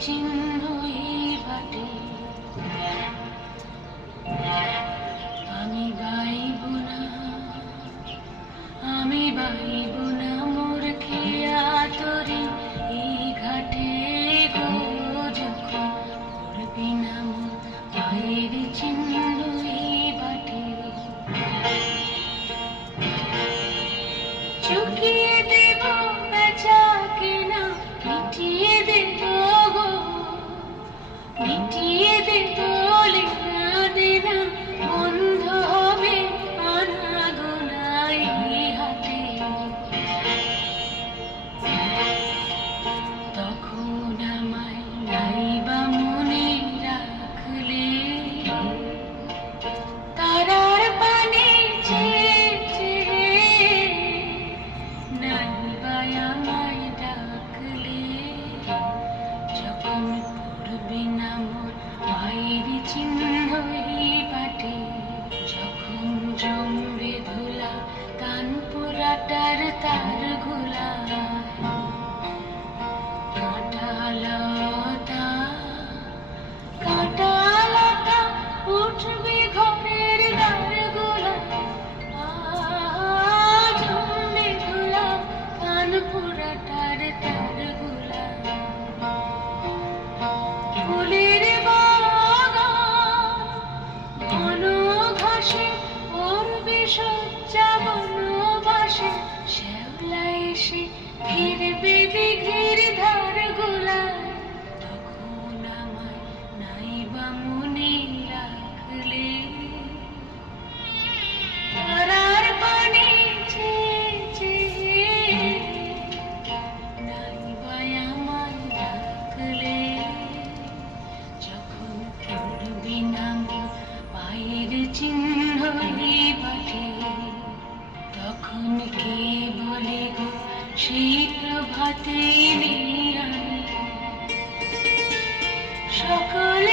চিহ্ন এই বাটে আমি বাইব না, আমি বাইব না মোর খেয়া তরি এই ঘাটে গো যখন পড়বি না মোর পায়ের চিহ্ন এই বাটে চুকিয়ে দেব বেচা কেনা মিটিয়ে দেব গো মিটিয়ে দেব লেনা দেনা বন্ধ হবে আনা গোনা এই হাতে তখন আমায় নাইবা মনে রাখলে তারার পানে চেয়ে চেয়ে নাইবা আমায় ডাকলে যখন পড়বি না মোর পায়ের চিহ্ন এই বাটে যখন জমবে ধুলা কান পোড়াটার তার ঘোলা কাঁটালতা কাঁটালতা উঠবে ঘরের দ্বার গোলা জমবে ধুলা কান পোড়াটার তার গোলা ফুলের বাগান ঘন ঘাসে পড়বে সজ্জা বনবাসে শ্যাওলা এসে ফিরবে দিঘির ধার গোলা তখন আমায় নাইবা মনে রাখলে তারার পানে চেয়ে চেয়ে নাইবা আমায় ডাকলে যখন পড়বি না মোর পায়ের চিহ্ন এই বাটে তখন কে বলে গো সেই প্রভাতে নিয়ে সকল